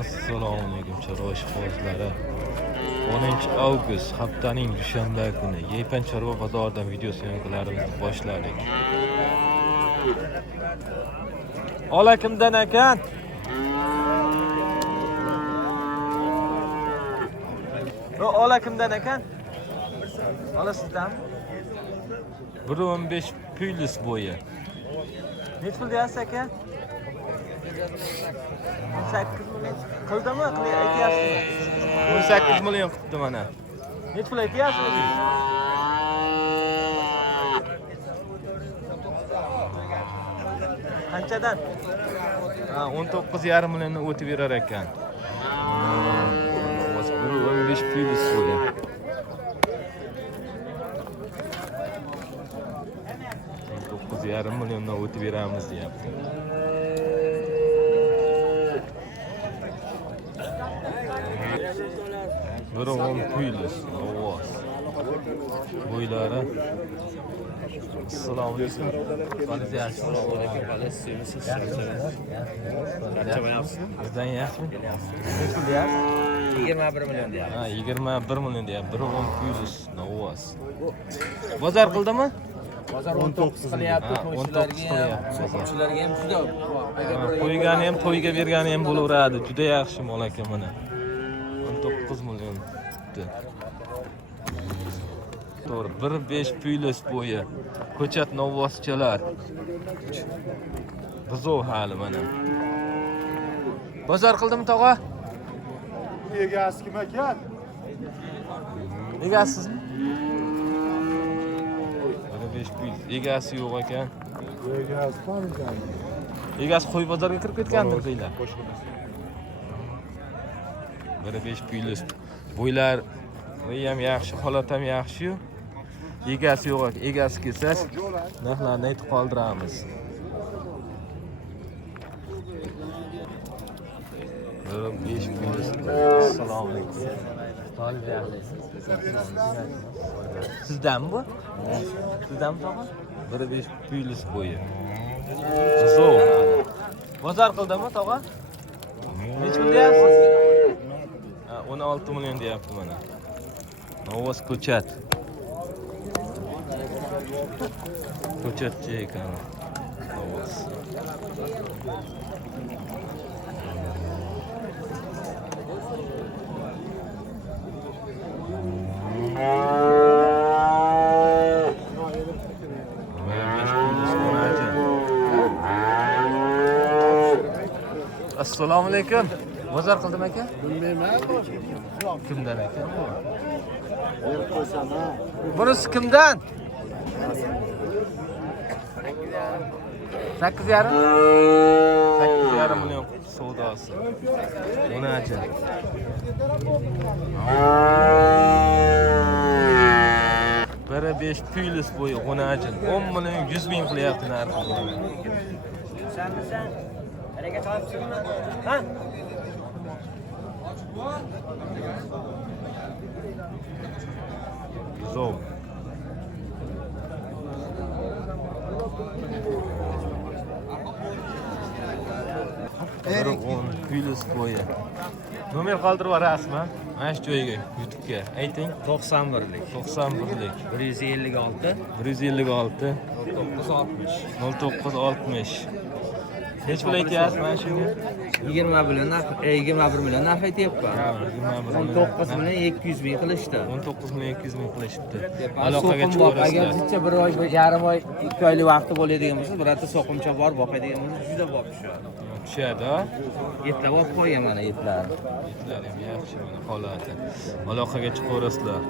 Assalomu alaykum chorva ishqibozlari. 10-avgust haftaning dushanba kuni Yaypan chorva bozoridan video syomkalarimizni boshladik. Ola kimdan ekan? Ola kimdan ekan? Ola sizdan? 1.15 plyus bo'yi. Nech pul deyapsiz aka? 18 million. Qildimi? Aytyapsizmi? 18 million qilibdi mana. Nech pul aytyapsiz? Qanchadan? 19,5 milliondan o'tib berar ekan. 15 plyus bo'yi. Yarım milyondan o'tib beramiz deyapti. Bir 10 plyus ovoz. Bo'ylari. Assalomu alaykum. Qanday yaxshimi? Qancha bo'lyapsiz? Bizdan yaxshimi? Nech pul deyapsiz? 21 million deyapti. Ha, 21 million deyapti. Bir 10 plyus ovoz. Bozor qildimi? Bozor 19 qilyapti, to'ychilarga ham juda. Qo'ygani ham, to'yga bergani ham bo'laveradi. Juda yaxshi mol ekan mana. 19 million. To'g'ri, 1.5 plyus bo'yi. Ko'chat novvoschalar. Buzov hali mana. Bozor qildimi tog'a? Egasi kim ekan? Egasizmi? 5 plyus. Egasi yo'q ekan. Egasi qani? Egasi qo'y bozorga kirib ketgandir deylar. 1.5 plyus. Bo'ylar ham yaxshi, holat ham yaxshi-yu. Egasi yo'q ekan. Egasi kelsa, narxlarni aytib qoldiramiz. 1.5 plyus. Assalomu alaykum. Sizdanmi bu? Sizdanmi tog'a? 1.5 plyus bo'yi. Zo'q. Bozor qildimi tog'a? Nech pul deyapsiz? 16 million deyapti mana. Ovoz ko'chat. Ko'chatchi ekan. Ovoz. Assalomu alaykum. Bozor qildim aka? Bilmayman. Kimdan ekan? Bunisi kimdan? 8,5. 8,5 million savdosi. Bunachi. Biri 5 plyus bo'yi g'unajin. 10 million 100 ming qilyapti narxi. Sen hareket olibsizmi? Ha? Zo'q. Bir 10 plyus bo'yi. Nomer qoldirib rasman. Mana shu joyga YouTube'ga ayting. 91lik. 91lik 156 156 0960. Hech pul aytyapsiz mana shunga? 20 million narx, 21 million narx aytyapman. 19 million 200 ming qilishdi. 19 million 200 ming qilishibdi. Aloqaga chiqarasiz. Agar sizcha 1 oy, yarim oy, 2 oylik vaqti bo'ladigan bo'lsa, birorta so'qimcha bor boqadigan bo'lsa, juda bor tushadi. Tushadi-a? Yetlab olib qo'yaman mana yetlar. Yetlar ham yaxshi mana holati. Aloqaga chiqarasizlar.